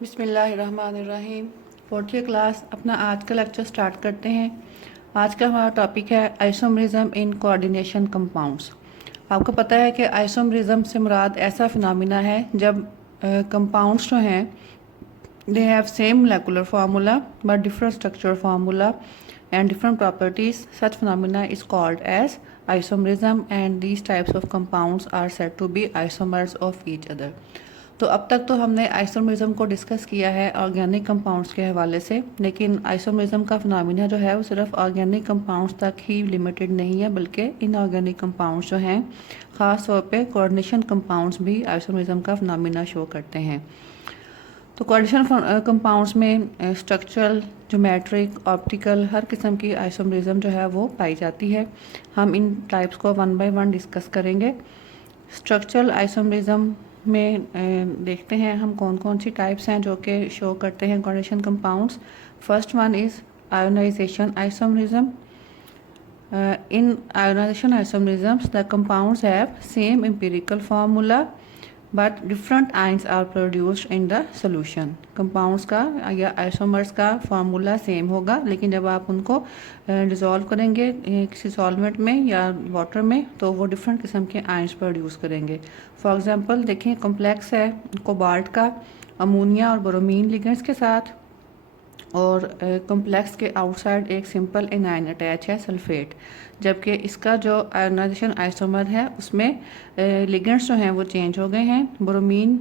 बिस्मिल्लाहिर्रहमानिर्रहीम। 4th class अपना आज का लेक्चर स्टार्ट करते हैं। आज का हमारा टॉपिक है आइसोमरिज्म इन कोऑर्डिनेशन कंपाउंड्स। आपको पता है कि आइसोमरिज्म से मुराद ऐसा फिनोमिना है जब कंपाउंड्स जो हैं they have same molecular formula but different structure formula and different properties. Such phenomena is called as isomerism and these types of compounds are said to be isomers of each other. तो अब तक तो हमने isomerism को discuss किया है organic compounds के हवाले से, लेकिन आइसोमरिज्म का फिनोमिना जो है वो सिर्फ ऑर्गेनिक कंपाउंड्स तक ही लिमिटेड नहीं है, बल्कि इनऑर्गेनिक कंपाउंड्स जो हैं ख़ास तौर पे कोऑर्डिनेशन कंपाउंड्स भी आइसोमरिज्म का फिनोमिना शो करते हैं। तो कोऑर्डिनेशन कंपाउंड्स में स्ट्रक्चरल, ज्योमेट्रिक, ऑप्टिकल हर किस्म की आइसोमरिज्म जो है वो पाई जाती है। हम इन टाइप्स को वन बाय वन डिस्कस करेंगे। स्ट्रक्चरल आइसोमरिज्म में देखते हैं हम कौन कौन सी टाइप्स हैं जो कि शो करते हैं coordination compounds. First one is ionisation isomerism. In ionisation isomerisms the compounds have same empirical formula but different ions are produced in the solution. Compounds का या आइसोमर्स का फार्मूला सेम होगा, लेकिन जब आप उनको डिज़ोल्व करेंगे किसी सॉल्वेंट में या वाटर में तो वो डिफरेंट किस्म के आयंस प्रोड्यूस करेंगे। फॉर एग्जांपल देखें, कॉम्प्लेक्स है कोबाल्ट का अमोनिया और ब्रोमीन लिगेंड्स के साथ, और कॉम्प्लेक्स के आउटसाइड एक सिंपल एनायन अटैच है सल्फेट, जबकि इसका जो आयोनाइजेशन आइसोमर है उसमें लिगेंड्स जो हैं वो चेंज हो गए हैं। ब्रोमीन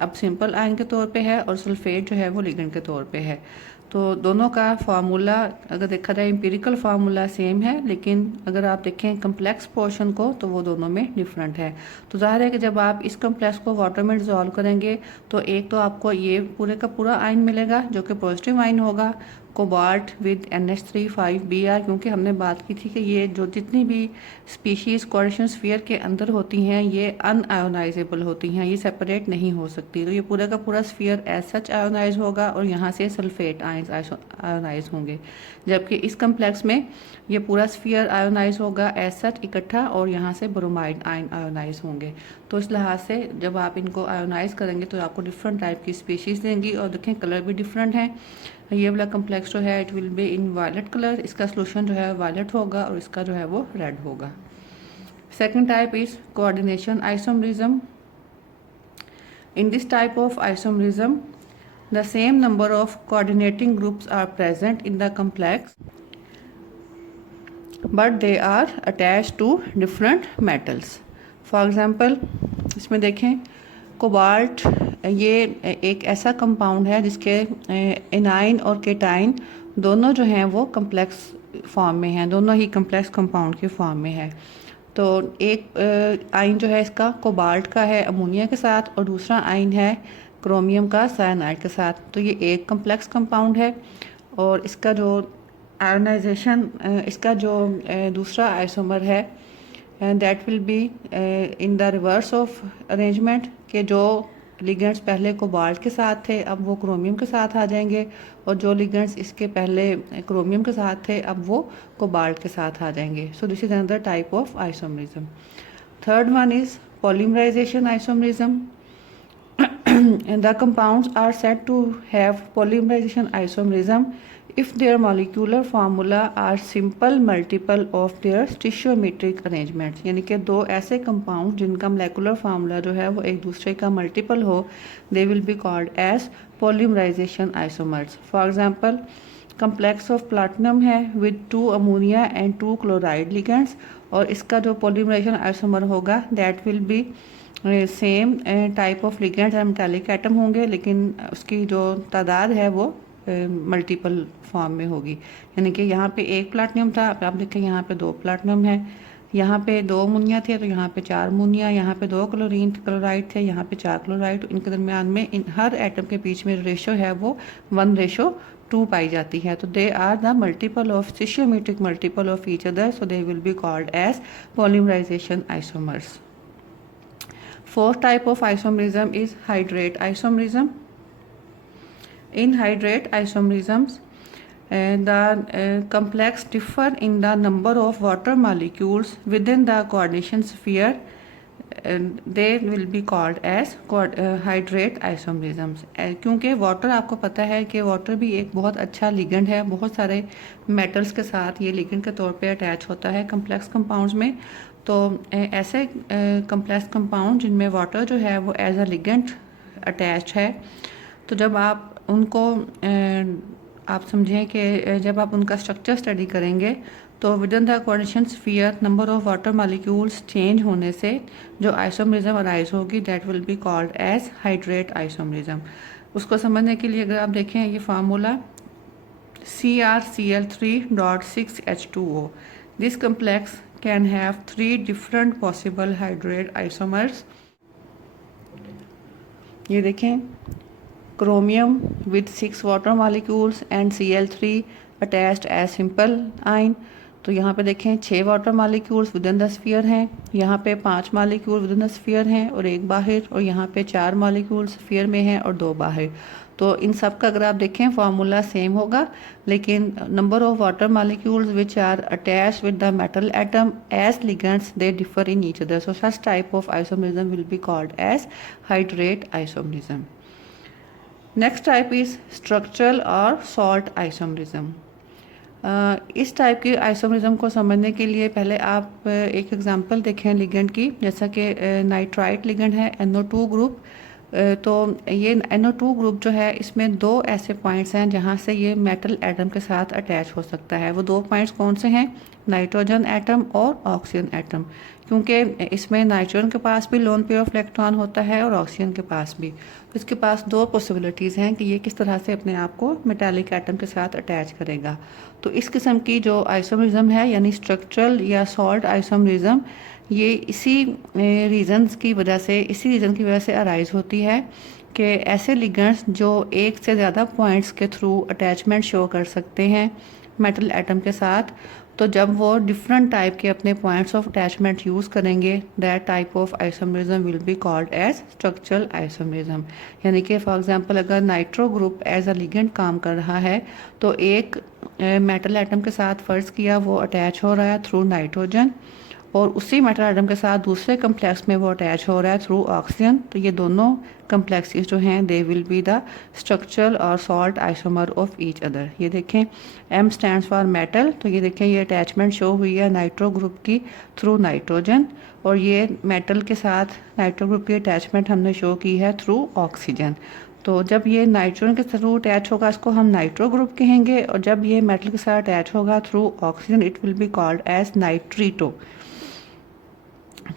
अब सिंपल आयन के तौर पे है और सल्फेट जो है वो लिगेंड के तौर पे है। तो दोनों का फार्मूला अगर देखा जाए एम्पिरिकल फार्मूला सेम है, लेकिन अगर आप देखें कम्प्लेक्स पोर्शन को तो वो दोनों में डिफरेंट है। तो ज़ाहिर है कि जब आप इस कम्प्लेक्स को वाटर में डिज़ोल्व करेंगे तो एक तो आपको ये पूरे का पूरा आयन मिलेगा जो कि पॉजिटिव आयन होगा, कोबाल्ट विद NH3 5Br, क्योंकि हमने बात की थी कि ये जो जितनी भी स्पीशीज़ कोऑर्डिनेशन स्फीयर के अंदर होती हैं ये अनआयोनाइजेबल होती हैं, ये सेपरेट नहीं हो सकती। तो ये पूरा का पूरा स्फीयर एज सच आयोनाइज होगा और यहाँ से सल्फेट आयंस आयोनाइज होंगे, जबकि इस कम्प्लेक्स में ये पूरा स्फीयर आयोनाइज होगा एज सच इकट्ठा और यहाँ से ब्रोमाइड आयन आयोनाइज होंगे। तो इस लिहाज से जब आप इनको आयोनाइज करेंगे तो आपको डिफरेंट टाइप की स्पीशीज़ देंगी, और देखें कलर भी डिफरेंट हैं। ये वाला कम्प्लेक्स जो है it will be in violet colour, इसका सोल्यूशन जो है वायलेट होगा और इसका जो है वो रेड होगा। Second type is coordination isomerism. In this type of isomerism the same number of coordinating groups are present in the complex but they are attach to different metals. For example इसमें देखें cobalt, ये एक ऐसा compound है जिसके A9 और cation दोनों जो हैं वो कम्प्लेक्स फॉर्म में हैं, दोनों ही कम्प्लेक्स कंपाउंड के फॉर्म में है। तो एक आयन जो है इसका कोबाल्ट का है अमोनिया के साथ और दूसरा आयन है क्रोमियम का साइनाइड के साथ। तो ये एक कम्प्लेक्स कंपाउंड है और इसका जो आयोनाइजेशन इसका जो दूसरा आइसोमर है that will be in the reverse of arrangement, के जो लिगेंड्स पहले कोबाल्ट के साथ थे अब वो क्रोमियम के साथ आ जाएंगे, और जो लिगेंड्स इसके पहले क्रोमियम के साथ थे अब वो कोबाल्ट के साथ आ जाएंगे। So this is another type of isomerism. Third one is polymerization isomerism. The compounds are said to have polymerization isomerism if their molecular formula are simple multiple of their stoichiometric arrangements, यानी कि दो ऐसे compound जिनका molecular formula जो है वो एक दूसरे का मल्टीपल हो, they will be called as polymerization isomers. For example, complex of platinum है with 2 ammonia and 2 chloride ligands, और इसका जो polymerization isomer होगा that will be same type of ligands and metallic atom होंगे, लेकिन उसकी जो तादाद है वो मल्टीपल फॉर्म में होगी। यानी कि यहाँ पे एक प्लाटिनम था, आप देखें यहाँ पे 2 प्लाटिनम है, यहाँ पे 2 अमोनिया थे तो यहाँ पे 4 अमोनिया, यहाँ पे 2 क्लोराइड थे, यहाँ पे 4 क्लोराइड। इनके दरमियान में इन हर एटम के बीच में रेशो है वो 1:2 पाई जाती है। तो they are the multiple of stoichiometric multiple of each other, so they will be called as polymerisation isomers. Fourth type of isomerism is hydrate isomerism. In hydrate isomerisms, the complex differ in the number of water molecules within the coordination sphere they will be called as hydrate isomerisms. क्योंकि water, आपको पता है कि water भी एक बहुत अच्छा ligand है, बहुत सारे मेटल्स के साथ ये लिगेंड के तौर पे अटैच होता है कम्प्लेक्स कंपाउंड्स में। तो ऐसे कम्प्लेक्स कंपाउंड जिनमें वाटर जो है वो एज अ लिगेंड अटैच है, तो जब आप उनको आप समझें कि जब आप उनका स्ट्रक्चर स्टडी करेंगे तो within the coordination sphere number of water molecules change होने से जो आइसोमरिज्म अराइज होगी that will be called as hydrate isomerism. उसको समझने के लिए अगर आप देखें ये formula CrCl3.6H2O, this complex can have 3 different possible hydrate isomers। ये देखें, chromium with 6 water molecules and Cl3 attached as simple ion। तो यहाँ पे देखें 6 water molecules with in the sphere हैं, यहाँ पे 5 molecule with in the sphere हैं और 1 बाहर, और यहाँ पे 4 मालिक्यूल स्फीयर में हैं और 2 बाहर। तो इन सब का अगर आप देखें फार्मूला सेम होगा, लेकिन number of water molecules which are attach with the metal atom as ligands they differ in each other, so such type of isomerism will be called as hydrate isomerism. Next type is structural और salt isomerism. इस type की isomerism को समझने के लिए पहले आप एक एग्जांपल देखें लिगेंड की, जैसा कि नाइट्राइट लिगेंड है NO2 ग्रुप। तो ये NO2 ग्रुप जो है इसमें 2 ऐसे पॉइंट्स हैं जहाँ से ये मेटल एटम के साथ अटैच हो सकता है। वो 2 पॉइंट्स कौन से हैं? नाइट्रोजन एटम और ऑक्सीजन एटम। क्योंकि इसमें नाइट्रोजन के पास भी लोन पेयर ऑफ इलेक्ट्रॉन होता है और ऑक्सीजन के पास भी, तो इसके पास 2 पॉसिबिलिटीज़ हैं कि ये किस तरह से अपने आप को मेटालिक एटम के साथ अटैच करेगा। तो इस किस्म की जो आइसोमरिज्म है यानी स्ट्रक्चरल या सॉल्ट आइसोमरिज्म, ये इसी रीज़न की वजह से अराइज होती है कि ऐसे लिगेंड्स जो एक से ज़्यादा पॉइंट्स के थ्रू अटैचमेंट शो कर सकते हैं मेटल एटम के साथ, तो जब वो डिफरेंट टाइप के अपने पॉइंट्स ऑफ अटैचमेंट यूज़ करेंगे that type of isomerism will be called as structural isomerism. यानी कि फॉर एग्जांपल अगर nitro group as a ligand काम कर रहा है तो एक मेटल एटम के साथ फ़र्ज़ किया वो अटैच हो रहा है थ्रू नाइट्रोजन, और उसी मेटल एटम के साथ दूसरे कम्प्लेक्स में वो अटैच हो रहा है थ्रू ऑक्सीजन, तो ये दोनों कम्प्लेक्सेस जो हैं they will be the structural और salt isomer of each other. ये देखें M स्टैंड्स फॉर मेटल, तो ये देखें ये अटैचमेंट शो हुई है नाइट्रो ग्रुप की थ्रू नाइट्रोजन, और ये मेटल के साथ नाइट्रो ग्रुप की अटैचमेंट हमने शो की है थ्रू ऑक्सीजन। तो जब ये नाइट्रोजन के थ्रू अटैच होगा इसको हम नाइट्रो ग्रुप कहेंगे, और जब ये मेटल के साथ अटैच होगा through oxygen it will be called as nitrito.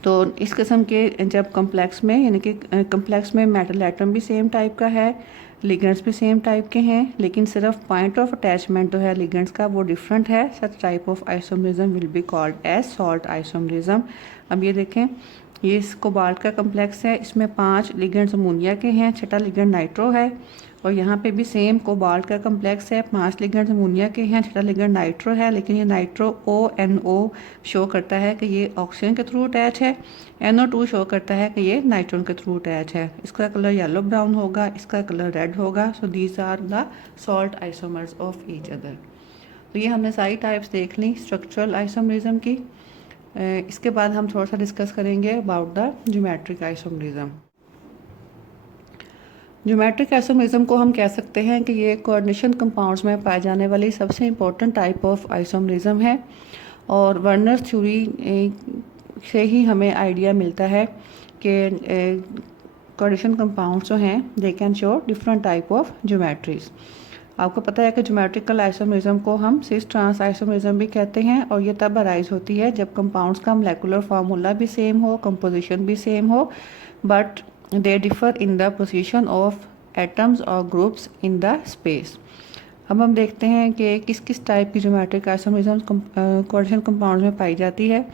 तो इस किस्म के जब कम्प्लेक्स में यानी कि कम्प्लेक्स में मेटल एटम भी सेम टाइप का है, लिगेंड्स भी सेम टाइप के हैं, लेकिन सिर्फ पॉइंट ऑफ अटैचमेंट जो है लिगेंड्स का वो डिफरेंट है, such type of isomerism will be called as salt isomerism. अब ये देखें ये इस कोबाल्ट का कम्प्लेक्स है, इसमें 5 लिगेंड्स अमोनिया के हैं, 6ठा लिगेंड नाइट्रो है, और यहाँ पे भी सेम कोबाल्ट का कम्प्लेक्स है, 5 लिगेंड्स अमोनिया के हैं, 6ठा लिगेंड नाइट्रो है, लेकिन ये नाइट्रो ONO शो करता है कि ये ऑक्सीजन के थ्रू अटैच है, NO2 शो करता है कि ये नाइट्रोजन के थ्रू अटैच है। इसका कलर येलो ब्राउन होगा, इसका कलर रेड होगा। So these are the salt isomers of each other. तो ये हमने सारी टाइप्स देख ली स्ट्रक्चरल आइसोमरिज्म की। इसके बाद हम थोड़ा सा डिस्कस करेंगे about the geometric isomerism. Geometric isomerism को हम कह सकते हैं कि ये कोऑर्डिनेशन कंपाउंड्स में पाए जाने वाली सबसे इम्पोर्टेंट टाइप ऑफ आइसोमरिज्म है, और वर्नर थ्योरी से ही हमें आइडिया मिलता है कि कोऑर्डिनेशन कंपाउंड्स जो हैं they can show different type of geometries. आपको पता है कि ज्योमेट्रिकल आइसोमरिज्म को हम सिस ट्रांस आइसोमरिज्म भी कहते हैं, और ये तब अराइज होती है जब कंपाउंड्स का मोलेकुलर फार्मूला भी सेम हो, कंपोजिशन भी सेम हो, but they differ in the position of atoms or groups in the space। अब हम देखते हैं कि किस किस टाइप की ज्योमेट्रिक आइसोमरिज्म कोऑर्डिनेशन कंपाउंड्स में पाई जाती है।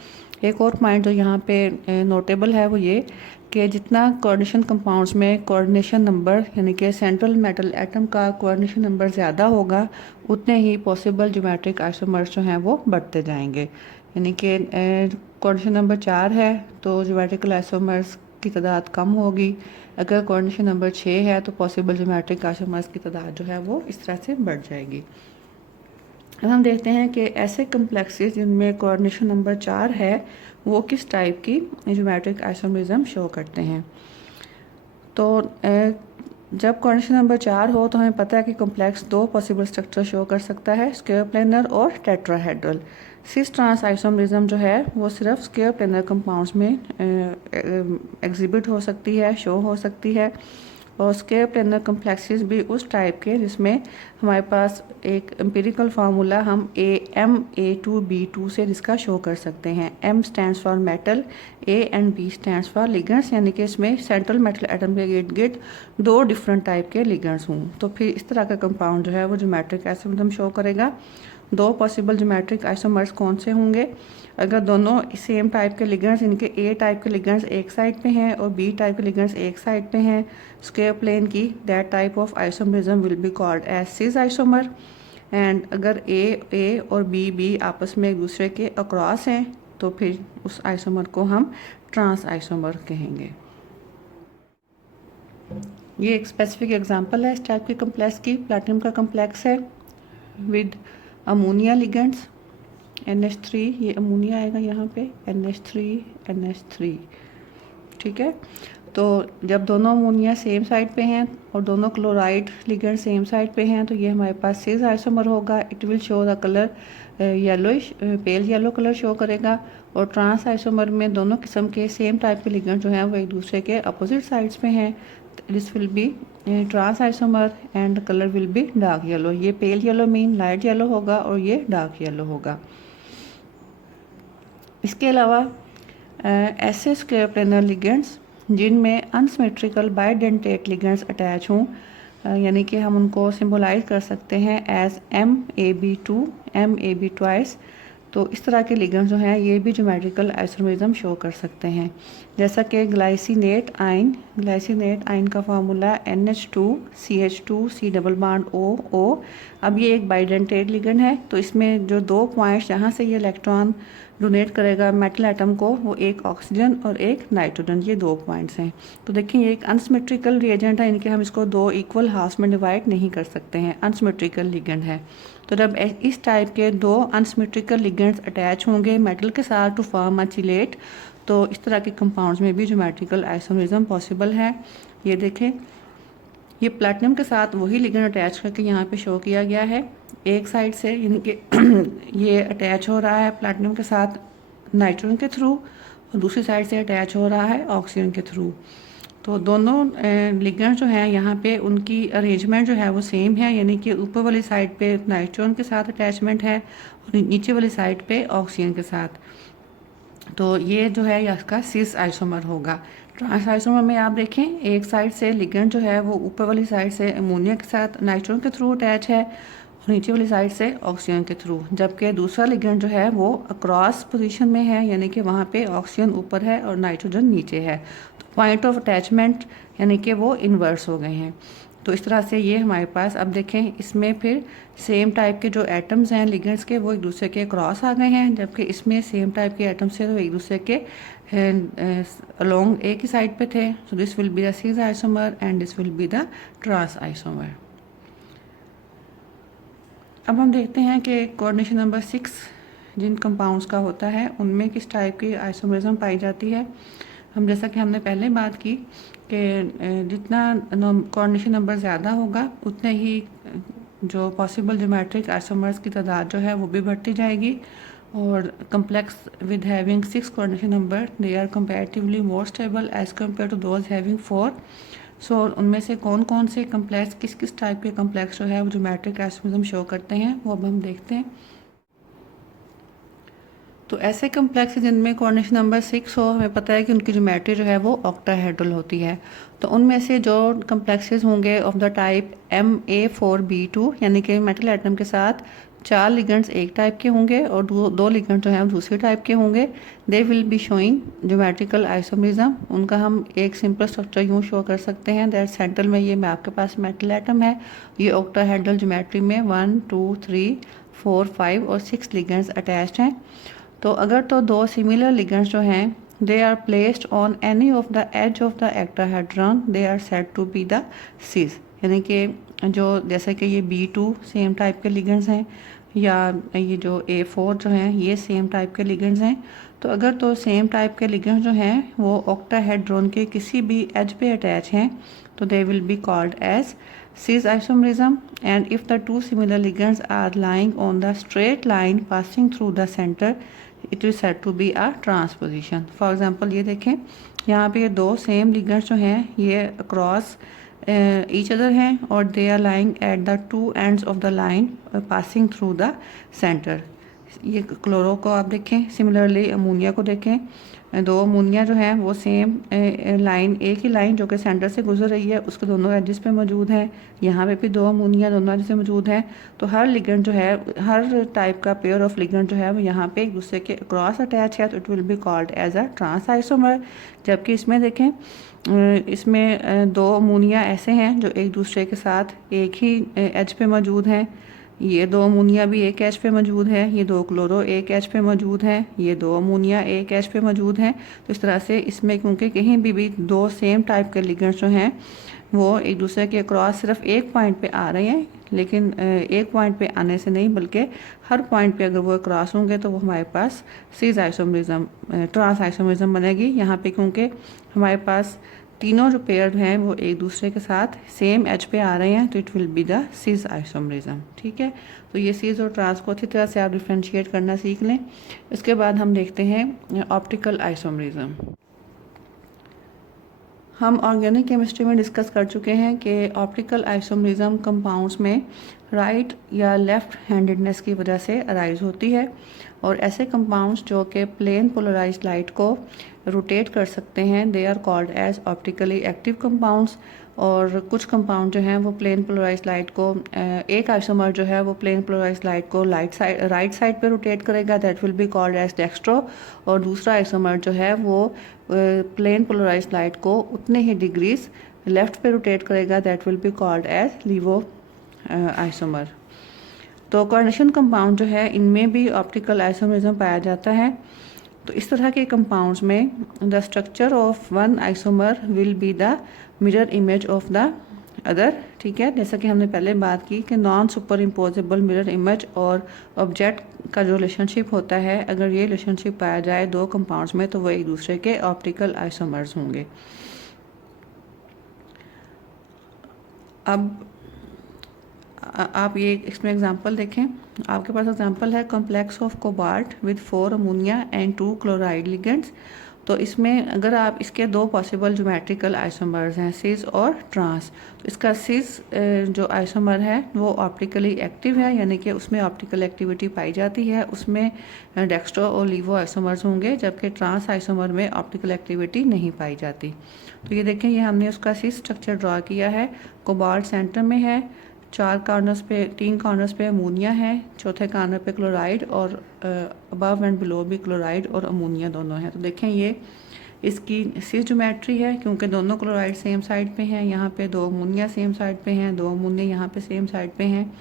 एक और पॉइंट जो यहाँ पे नोटेबल है वो ये कि जितना कोऑर्डिनेशन कंपाउंड्स में कोऑर्डिनेशन नंबर यानी कि सेंट्रल मेटल एटम का कोऑर्डिनेशन नंबर ज़्यादा होगा, उतने ही पॉसिबल ज्योमेट्रिक आइसोमर्स जो हैं वो बढ़ते जाएंगे। यानी कि कोऑर्डिनेशन नंबर 4 है तो ज्योमेट्रिकल आइसोमर्स की तादाद कम होगी, अगर कोऑर्डिनेशन नंबर 6 है तो पॉसिबल ज्योमेट्रिक आइसोमर्स की तादाद जो है वो इस तरह से बढ़ जाएगी। अब हम देखते हैं कि ऐसे कम्प्लेक्सेस जिनमें कोऑर्डिनेशन नंबर 4 है वो किस टाइप की ज्योमेट्रिक आइसोमरिज्म शो करते हैं। तो जब कोऑर्डिनेशन नंबर 4 हो तो हमें पता है कि कॉम्प्लेक्स दो पॉसिबल स्ट्रक्चर शो कर सकता है, स्क्वायर प्लेनर और टेट्राहेड्रल। सिस ट्रांस आइसोमरिज्म जो है वो सिर्फ स्क्वायर प्लेनर कंपाउंड्स में एग्जिबिट हो सकती है, शो हो सकती है। और स्क्वायर प्लेनर कम्प्लेक्सेस भी उस टाइप के जिसमें हमारे पास एक एम्पिरिकल फार्मूला हम A2B2 से जिसका शो कर सकते हैं। M stands for metal, A and B stands for ligands, यानी कि इसमें सेंट्रल मेटल एटम के गिर्द गिर्द दो डिफरेंट टाइप के लिगेंड्स हों। तो फिर इस तरह का कंपाउंड जो है वो ज्योमेट्रिक आइसोमरिज्म शो करेगा। दो पॉसिबल ज्योमेट्रिक आइसोमर्स कौन से होंगे? अगर दोनों सेम टाइप के लिगेंड्स, इनके ए टाइप के लिगेंड्स एक साइड पे हैं और बी टाइप के लिगेंड्स एक साइड पे हैं स्क्वायर प्लेन की, that type of isomerism will be called as cis isomer. And अगर ए और बी आपस में एक दूसरे के अक्रॉस हैं तो फिर उस आइसोमर को हम ट्रांस आइसोमर कहेंगे। ये एक स्पेसिफिक एग्जांपल है इस टाइप के कम्प्लेक्स की। प्लैटिनम का कम्प्लेक्स है विद अमोनिया लिगेंड्स NH3, ये अमोनिया आएगा यहाँ पे NH3 ठीक है। तो जब दोनों अमोनिया सेम साइड पे हैं और दोनों क्लोराइड लिगेंड सेम साइड पे हैं तो ये हमारे पास सिस आइसोमर होगा। It will show the colour yellowish, pale yellow colour show करेगा। और ट्रांस आइसोमर में दोनों किस्म के सेम टाइप के लिगेंड जो हैं वो एक दूसरे के अपोजिट साइड्स पे हैं। This will be trans isomer and colour will be dark yellow. ये pale yellow mean light yellow होगा और ये डार्क येलो होगा। इसके अलावा ऐसे स्क्वायर प्लेनर लिगेंड्स जिनमें अनसिमेट्रिकल बाइडेंटेट लिगेंड्स अटैच हों, यानी कि हम उनको सिंबलाइज कर सकते हैं एज MAB2, MAB ट्वाइस। तो इस तरह के लिगेंड्स जो हैं ये भी ज्योमेट्रिकल आइसोमरिज्म शो कर सकते हैं। जैसा कि ग्लाइसिनेट आयन का formula NH2CH2 C double bond O। अब ये एक बाइडेंटेट लिगेंड है तो इसमें जो दो पॉइंट्स जहाँ से ये इलेक्ट्रॉन डोनेट करेगा मेटल एटम को वो एक ऑक्सीजन और एक नाइट्रोजन, ये दो पॉइंट्स हैं। तो देखिए ये एक अनसिमेट्रिकल रिएजेंट है, इनके हम इसको दो इक्वल हाफ में डिवाइड नहीं कर सकते हैं, अनसिमेट्रिकल लिगेंड है। तो जब इस टाइप के दो अनसिमेट्रिकल लिगेंड्स अटैच होंगे मेटल के साथ टू फॉर्म अ चिलेट तो इस तरह के कंपाउंड्स में भी ज्योमेट्रिकल आइसोमरिज्म पॉसिबल है। ये देखें, ये प्लैटिनम के साथ वही लिगेंड अटैच करके यहाँ पे शो किया गया है। एक साइड से यानी कि ये अटैच हो रहा है प्लैटिनम के साथ नाइट्रोजन के थ्रू और दूसरी साइड से अटैच हो रहा है ऑक्सीजन के थ्रू। तो दोनों लिगेंड जो हैं यहाँ पे उनकी अरेंजमेंट जो है वो सेम है, यानी कि ऊपर वाली साइड पे नाइट्रोजन के साथ अटैचमेंट है और नीचे वाली साइड पे ऑक्सीजन के साथ। तो ये जो है इसका सिस आइसोमर होगा। ट्रांस आइसोमर में आप देखें एक साइड से लिगेंड जो है वो ऊपर वाली साइड से अमोनिया के साथ नाइट्रोजन के थ्रू अटैच है और नीचे वाली साइड से ऑक्सीजन के थ्रू, जबकि दूसरा लिगेंड जो है वो अक्रॉस पोजीशन में है, यानी कि वहाँ पे ऑक्सीजन ऊपर है और नाइट्रोजन नीचे है। तो पॉइंट ऑफ अटैचमेंट यानी कि वो इन्वर्स हो गए हैं। तो इस तरह से ये हमारे पास अब देखें इसमें फिर सेम टाइप के जो एटम्स हैं लिगेंड्स के वो एक दूसरे के क्रॉस आ गए हैं, जबकि इसमें सेम टाइप के एटम्स थे तो एक दूसरे के अलोंग एक ही साइड पे थे। So this will be the cis isomer and this will be the trans isomer. अब हम देखते हैं कि कोऑर्डिनेशन नंबर 6 जिन कंपाउंड्स का होता है उनमें किस टाइप की आइसोमरिज्म पाई जाती है। हम जैसा कि हमने पहले बात की कि जितना कोऑर्डिनेशन नंबर ज़्यादा होगा उतने ही जो पॉसिबल ज्योमेट्रिक आइसोमर्स की तादाद जो है वो भी बढ़ती जाएगी। और complex with having 6 coordination number they are comparatively more stable as compared to those having 4। सो उनमें से कौन कौन से कम्प्लेक्स किस किस टाइप के कम्प्लेक्स जो है वो ज्योमेट्रिक आइसोमरिज्म शो करते हैं वो अब हम देखते हैं। तो ऐसे कम्प्लेक्स जिनमें कोऑर्डिनेशन नंबर 6 हो, हमें पता है कि उनकी ज्योमेट्री जो है वो ऑक्टाहेड्रल होती है। तो उनमें से जो कम्प्लेक्सेस होंगे ऑफ द टाइप MA4B2 यानी कि मेटल एटम के साथ 4 लिगेंड्स एक टाइप के होंगे और दो लिगेंड जो हैं दूसरे टाइप के होंगे। दे will be showing geometrical isomerism. उनका हम एक सिंपल स्ट्रक्चर यूँ शो कर सकते हैं दैट सेंटर में ये आपके पास मेटल एटम है, ये ऑक्टाहेड्रल ज्योमेट्री में 1 2 3 4 5 और 6 लिगेंड्स अटैच्ड हैं। तो अगर तो दो सिमिलर लिगेंड्स जो हैं they are placed on any of the edge of the octahedron they are said to be the cis, यानी कि जो जैसे कि ये B2 सेम टाइप के लिगेंड्स हैं, या ये जो A4 जो हैं ये सेम टाइप के लिगेंड्स हैं। तो अगर तो सेम टाइप के लिगेंड्स जो हैं वो ऑक्टाहेड्रॉन के किसी भी एज पे अटैच हैं तो they will be called as cis isomerism, and if the two similar ligands are lying on the straight line passing through the center it is said to be a transposition. For example ये देखें, यहाँ पे ये दो same ligands जो हैं ये across each other हैं और they are lying at the two ends of the line passing through the center. ये क्लोरो को आप देखें, सिमिलरली अमोनिया को देखें, दो अमोनिया जो है वो सेम लाइन, एक ही लाइन जो कि सेंटर से गुजर रही है उसके दोनों एजेस पे मौजूद है। यहाँ पे भी दो अमोनिया दोनों एजेस पे मौजूद हैं। तो हर लिगेंड जो है, हर टाइप का पेयर ऑफ लिगेंड जो है वो यहाँ पे एक दूसरे के क्रॉस अटैच है तो it will be called as a trans isomer. जबकि इसमें देखें, इसमें दो अमोनिया ऐसे हैं जो एक दूसरे के साथ एक ही एज पे मौजूद हैं। ये दो अमोनिया भी एक एच पे मौजूद है, ये दो क्लोरो एक एच पे मौजूद है, ये दो अमोनिया एक एच पे मौजूद हैं। तो इस तरह से इसमें क्योंकि कहीं भी दो सेम टाइप के लिगेंड्स जो हैं वो एक दूसरे के क्रॉस सिर्फ एक पॉइंट पे आ रहे हैं, लेकिन एक पॉइंट पे आने से नहीं बल्कि हर पॉइंट पे अगर वो क्रॉस होंगे तो वो हमारे पास सिस आइसोमरिज्म, ट्रांस आइसोमरिज्म बनेगी। यहाँ पे क्योंकि हमारे पास तीनों जो पेयर हैं वो एक दूसरे के साथ सेम एच पे आ रहे हैं तो it will be the sis isomerism. ठीक है, तो ये सिस और ट्रांस को अच्छी तरह से आप डिफ्रेंशिएट करना सीख लें। इसके बाद हम देखते हैं ऑप्टिकल आइसोमरिज्म। हम ऑर्गेनिक केमिस्ट्री में डिस्कस कर चुके हैं कि ऑप्टिकल आइसोमरिज्म कंपाउंड्स में राइट या लेफ़्ट हैंडेडनेस की वजह से अराइज होती है और ऐसे कंपाउंड्स जो कि प्लेन पोलराइज्ड लाइट को रोटेट कर सकते हैं they are called as optically active compounds. और कुछ कंपाउंड जो हैं वो प्लेन पोलराइज्ड लाइट को, एक आइसोमर जो है वो प्लेन पोलराइज्ड लाइट को राइट साइड पे रोटेट करेगा, that will be called as dextro. और दूसरा आइसोमर जो है वो प्लेन पोलराइज्ड लाइट को उतने ही डिग्रीज लेफ्ट पे रोटेट करेगा, that will be called as levo isomer. तो कोऑर्डिनेशन कंपाउंड जो है इनमें भी ऑप्टिकल आइसोमरिज्म पाया जाता है। तो इस तरह के कंपाउंड्स में the structure of one isomer will be the mirror image of the other. ठीक है, जैसा कि हमने पहले बात की कि non super imposable mirror image और ऑब्जेक्ट का जो रिलेशनशिप होता है, अगर ये रिलेशनशिप पाया जाए दो कंपाउंड्स में तो वो एक दूसरे के ऑप्टिकल आइसोमर्स होंगे। अब आप ये इसमें एग्जांपल देखें, आपके पास एग्जांपल है complex of cobalt with 4 ammonia and 2 chloride ligands. तो इसमें अगर आप इसके दो पॉसिबल ज्योमेट्रिकल आइसोमर्स हैं सिस और ट्रांस, तो इसका सिस जो आइसोमर है वो ऑप्टिकली एक्टिव है, यानी कि उसमें ऑप्टिकल एक्टिविटी पाई जाती है, उसमें डेक्स्ट्रो और लीवो आइसोमर्स होंगे, जबकि ट्रांस आइसोमर में ऑप्टिकल एक्टिविटी नहीं पाई जाती। तो ये देखें, ये हमने उसका सिस स्ट्रक्चर ड्रॉ किया है। कोबाल्ट सेंटर में है, तीन कॉर्नर्स पे अमोनिया है, चौथे कॉर्नर पे क्लोराइड और अबव एंड बिलो भी क्लोराइड और अमोनिया दोनों हैं। तो देखें ये इसकी सिस ज्योमेट्री है क्योंकि दोनों क्लोराइड सेम साइड पे हैं, यहाँ पे दो अमोनिया सेम साइड पे हैं, दो अमोनिया यहाँ पे सेम साइड पे हैं।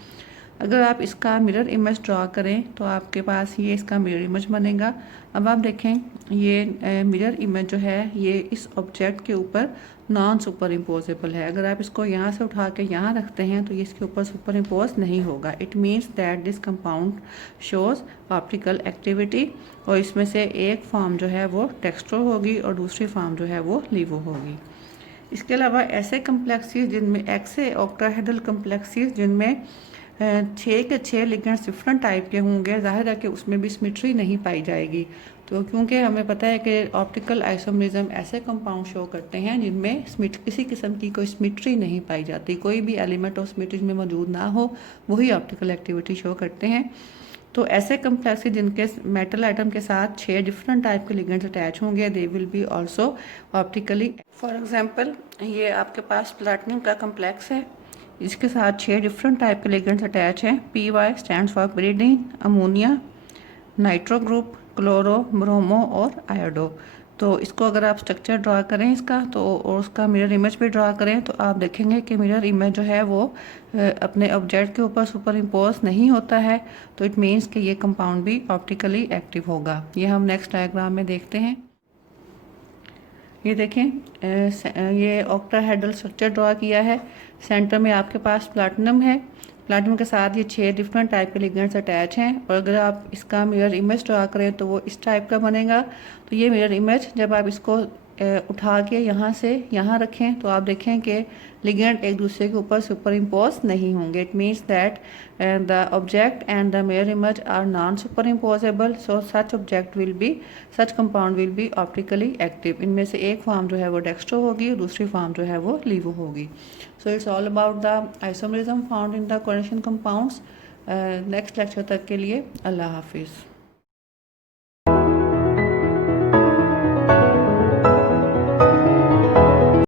अगर आप इसका मिरर इमेज ड्रॉ करें तो आपके पास ये इसका मिरर इमेज बनेगा। अब आप देखें ये मिरर इमेज जो है ये इस ऑब्जेक्ट के ऊपर नॉन सुपर इम्पोजेबल है। अगर आप इसको यहाँ से उठा के यहाँ रखते हैं तो ये इसके ऊपर सुपर इम्पोज नहीं होगा। It means that this compound shows optical activity, और इसमें से एक फॉर्म जो है वो डेक्स्ट्रो होगी और दूसरी फॉर्म जो है वो लीवो होगी। इसके अलावा ऐसे कम्प्लेक्सीज जिनमें एक्से ऑक्टाहेड्रल कम्प्लेक्सीज जिनमें 6 के 6 लिगेंड्स डिफरेंट टाइप के होंगे, जाहिर है कि उसमें भी सिमेट्री नहीं पाई जाएगी। तो क्योंकि हमें पता है कि ऑप्टिकल आइसोमरिज्म ऐसे कंपाउंड शो करते हैं जिनमें किसी किस्म की कोई सिमेट्री नहीं पाई जाती, कोई भी एलिमेंट ऑफ सिमेट्री में मौजूद ना हो, वही ऑप्टिकल एक्टिविटी शो करते हैं। तो ऐसे कम्प्लेक्स जिनके मेटल आइटम के साथ 6 डिफरेंट टाइप के लिगेंड्स अटैच होंगे दे will B also optically. For example ये आपके पास प्लैटिनम का कम्प्लेक्स है, इसके साथ 6 डिफरेंट टाइप के लिगेंड्स अटैच हैं। PY stands for pyridine, ammonia, nitro group, chloro, bromo और आयोडो। तो इसको अगर आप स्ट्रक्चर ड्रा करें इसका तो और उसका मिरर इमेज भी ड्रा करें तो आप देखेंगे कि मिरर इमेज जो है वो अपने ऑब्जेक्ट के ऊपर सुपर इम्पोज नहीं होता है। तो इट मीन्स कि ये कंपाउंड भी ऑप्टिकली एक्टिव होगा। ये हम नेक्स्ट डायग्राम में देखते हैं। ये देखें ये ऑक्टाहेड्रल स्ट्रक्चर ड्रॉ किया है। सेंटर में आपके पास प्लैटिनम है प्लैटिनम के साथ ये 6 डिफरेंट टाइप के लिगेंड्स अटैच हैं और अगर आप इसका मिरर इमेज ड्रा करें तो वो इस टाइप का बनेगा। तो ये मिरर इमेज जब आप इसको उठा के यहाँ से यहाँ रखें तो आप देखें कि लिगेंड एक दूसरे के ऊपर सुपर इम्पोज नहीं होंगे। It means that the object and the mirror image are non superimposable, so such compound will be optically active. इनमें से एक फॉर्म जो है वो डेक्स्ट्रो होगी और दूसरी फॉर्म जो है वो लीवो होगी। So it's all about the isomerism found in the coordination compounds. Next lecture तक के लिए अल्लाह हाफिज़।